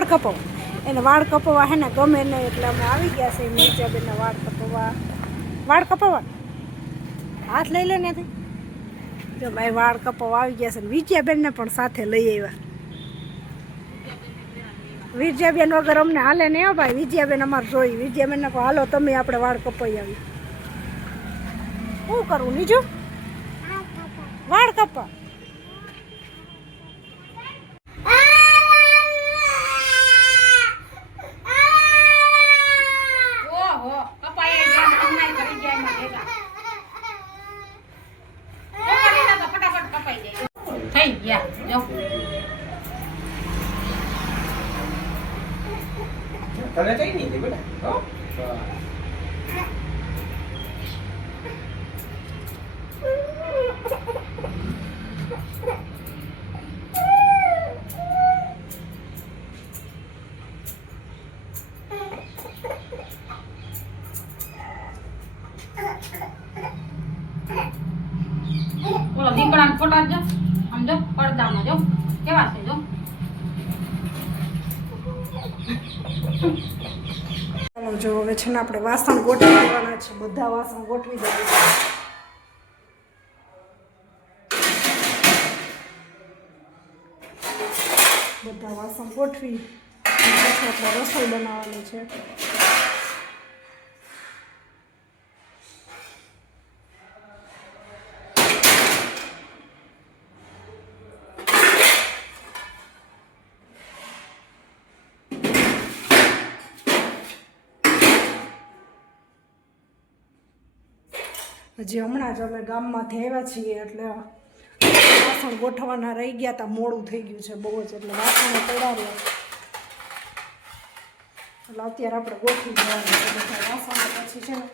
વાળ કપાવવા. એને વાળ કપાવવા હે ને ગમે નહીં એટલે અમે આવી ગયા છે મિર્જાબેનના વાળ કપાવવા. વાળ કપાવવા હાથ લઈ લે ને. જો ભાઈ વાળ કપાવવા આવી ગયા છે ને વિજયાબેનને પણ સાથે લઈ આવ્યા. વિજયાબેન વગર અમને હાલે નહીં હો ભાઈ. વિજયાબેન અમારે જોઈ. વિજયાબેનને કહો હાલો તમે આપણે વાળ કપાઈ આવી. શું કરવું બીજું? વાળ કપા. થઈ ગયા જો તને કઈ નહીં દે બેટા. બોલો દીકરાના ફોટા જો આમ જો પડદામાં જો કેવા છે જો. ચાલો જો હવે છે ને આપણે વાસણ ગોઠવી દેવાના છે. બધા વાસણ ગોઠવી દેવા. બધા વાસણ ગોઠવી પછી આપણે રસોઈ બનાવવાની છે. હજી હમણાં જ અમે ગામમાંથી આવ્યા છીએ એટલે વાસણ ગોઠવવાના રહી ગયા હતા. મોડું થઈ ગયું છે બહુ જ એટલે વાસણો પડાવ્યા એટલે અત્યારે આપણે ગોઠવી દેવાનું છે બધા વાસણો. પછી છે ને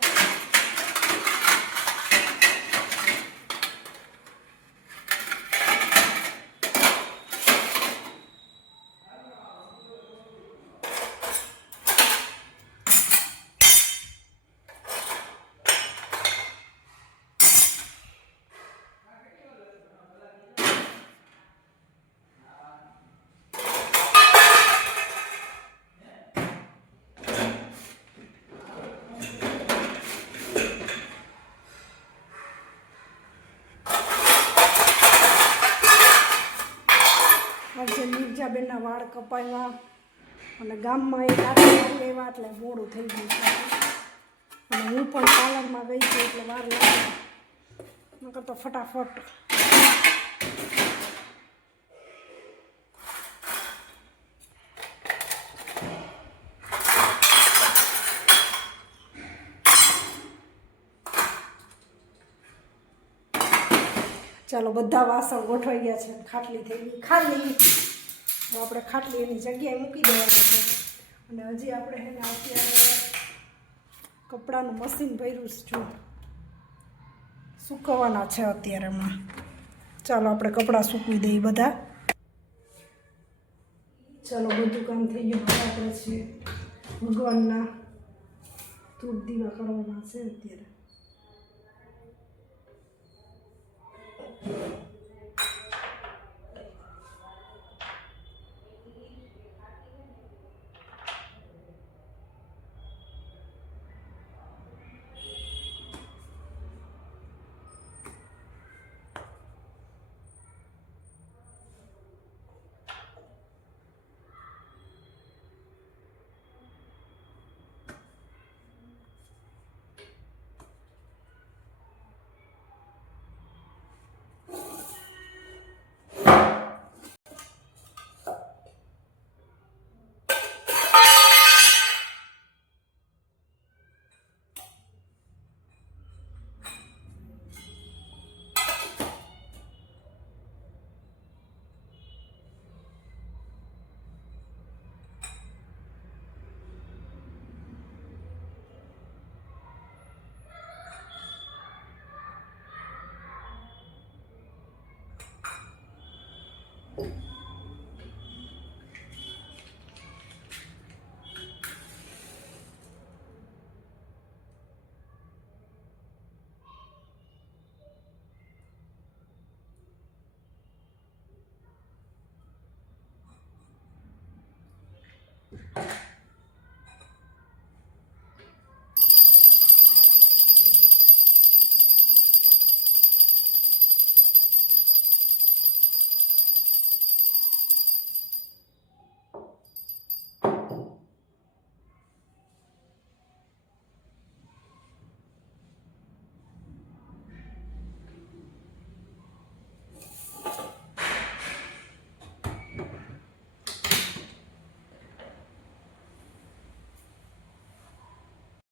આજે મિર્જાબેનના વાળ કપાવ્યા અને ગામમાં એક આટલા લેવા એટલે મોડું થઈ ગયું છે. અને હું પણ પાર્લરમાં ગઈ છું એટલે વાર લાગે નકર તો ફટાફટ. ચાલો બધા વાસણ ગોઠવાઈ ગયા છે. ખાટલી થઈ ગઈ ખાલી. તો આપણે ખાટલી એની જગ્યાએ મૂકી દેવાની છે. અને હજી આપણે એને અત્યારે કપડાનું મશીન ભર્યું છું. સૂકવવાના છે અત્યારે હમણાં. ચાલો આપણે કપડાં સૂકવી દઈએ બધા. ચાલો બધું કામ થઈ ગયું. હવે આપણે છીએ ભગવાનના ધૂપ દીવા કરવાના છે અત્યારે.